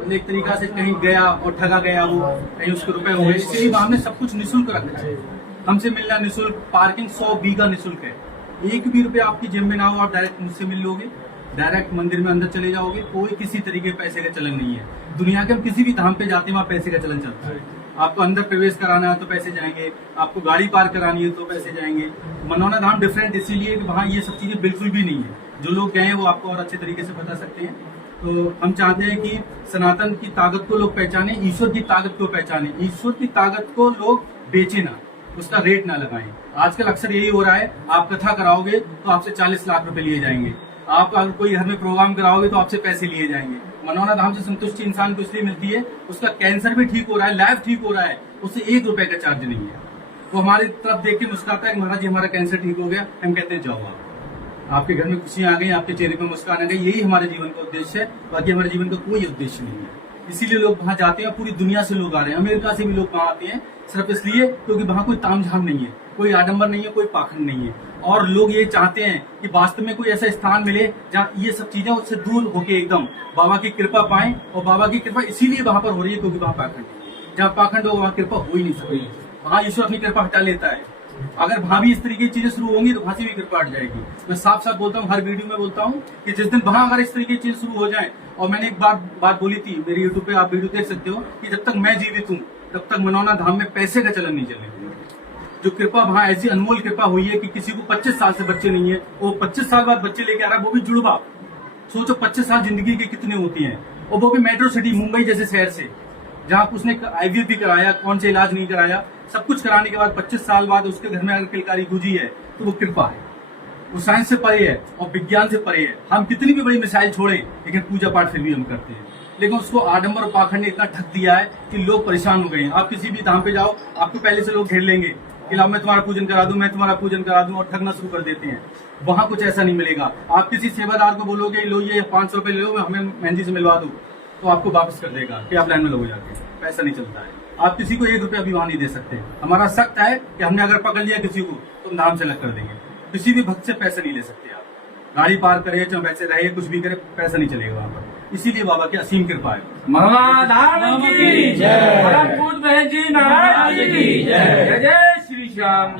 मतलब एक तरीका से कहीं गया और ठगा गया, वो कहीं उसके रुपए हो गए, इसलिए हमने सब कुछ निःशुल्क रखा है। हमसे मिलना निःशुल्क, पार्किंग 100 बीघा निःशुल्क है। एक भी रुपया आपकी जेब में ना हो, आप डायरेक्ट मुझसे मिल लोगे, डायरेक्ट मंदिर में अंदर चले जाओगे। कोई किसी तरीके पैसे का चलन नहीं है। दुनिया के हम किसी भी धाम पे जाते हैं वहाँ पैसे का चलन चलता है। आपको अंदर प्रवेश कराना है तो पैसे जाएंगे, आपको गाड़ी पार करानी है तो पैसे जाएंगे। मनौना धाम डिफरेंट इसीलिए कि वहाँ ये सब चीजें बिल्कुल भी नहीं है। जो लोग गए हैं वो आपको और अच्छे तरीके से बता सकते हैं। तो हम चाहते हैं कि सनातन की ताकत को लोग पहचाने, ईश्वर की ताकत को पहचाने। ईश्वर की ताकत को लोग बेचे ना, उसका रेट ना लगाएं। आजकल अक्सर यही हो रहा है, आप कथा कराओगे तो आपसे 40 लाख रुपए लिए जाएंगे। आप अगर कोई घर में प्रोग्राम कराओगे तो आपसे पैसे लिए जाएंगे। मनौना धाम से संतुष्टि इंसान को इसलिए मिलती है, उसका कैंसर भी ठीक हो रहा है, लाइफ ठीक हो रहा है, उससे 1 रुपए का चार्ज नहीं है। वो हमारी तरफ देख के मुस्कुराता है, महाराज जी हमारा कैंसर ठीक हो गया। हम कहते हैं जाओ आपके घर में खुशियां आ गई, आपके चेहरे पर मुस्कान आ गई। यही हमारे जीवन का उद्देश्य है, बाकी हमारे जीवन का कोई उद्देश्य नहीं है। इसीलिए लोग वहां जाते हैं, पूरी दुनिया से लोग आ रहे हैं, अमेरिका से भी लोग वहां आते हैं, सिर्फ इसलिए क्योंकि वहां कोई तामझाम नहीं है, कोई आडंबर नहीं है, कोई पाखंड नहीं है। और लोग ये चाहते हैं कि वास्तव में कोई ऐसा स्थान मिले जहाँ ये सब चीजें उससे दूर होके एकदम बाबा की कृपा पाएं। और बाबा की कृपा इसीलिए वहां पर हो रही है क्योंकि वहां पाखंड है। जहाँ पाखंड हो वहां कृपा हो ही नहीं सकती। वहां ईश्वर अपनी कृपा हटा लेता है। अगर वहां भी इस तरीके की चीजें शुरू होंगी तो वहां से भी कृपा हट जाएगी। मैं साफ साफ बोलता हूँ, हर वीडियो में बोलता हूँ कि जिस दिन वहां अगर इस तरीके की चीजें शुरू हो जाए, और मैंने एक बात बोली थी, मेरी यूट्यूब पे आप वीडियो देख सकते हो, कि जब तक मैं जीवित हूँ तब तक मनौना धाम में पैसे का चलन नहीं चलेगा। जो कृपा वहां ऐसी अनमोल कृपा हुई है कि किसी को 25 साल से बच्चे नहीं है, वो 25 साल बाद बच्चे लेके आ रहा है, वो भी जुड़वा। सोचो 25 साल जिंदगी के कितने होती हैं, और वो भी मेट्रो सिटी मुंबई जैसे शहर से, जहाँ उसने IVF भी कराया, कौन से इलाज नहीं कराया, सब कुछ कराने के बाद 25 साल बाद उसके घर में अगर किलकारी गुजी है तो वो कृपा है। वो साइंस से परे है और विज्ञान से परे है। हम कितनी भी बड़ी मिसाइल छोड़े लेकिन पूजा पाठ फिर भी हम करते हैं। लेकिन उसको आडंबर और पाखंड ने इतना ठग दिया है कि लोग परेशान हो गए हैं। आप किसी भी धाम पे जाओ, आपको पहले से लोग घेर लेंगे कि लाओ मैं तुम्हारा पूजन करा दूं, मैं तुम्हारा पूजन करा दूं, और ठगना शुरू कर देते हैं। वहां कुछ ऐसा नहीं मिलेगा। आप किसी सेवादार को बोलोगे लो ये 500 रुपए ले लो, हमें मेहंदी से मिलवा दो, तो आपको वापस कर देगा कि आप लाइन में लगो जाके। पैसा नहीं चलता है। आप किसी को 1 रुपया भी वहां नहीं दे सकते। हमारा सख्त है कि हमने अगर पकड़ लिया किसी को तो धाम से अलग कर देंगे। किसी भी भक्त से पैसे नहीं ले सकते आप। गाड़ी पार करे चाहे वैसे रहे, कुछ भी करे, पैसा नहीं चलेगा वहां पर। इसीलिए बाबा की असीम कृपा है। मनौना धाम की जय, परम पूज्य बहन जी महाराज की जय। जय जय श्री श्याम।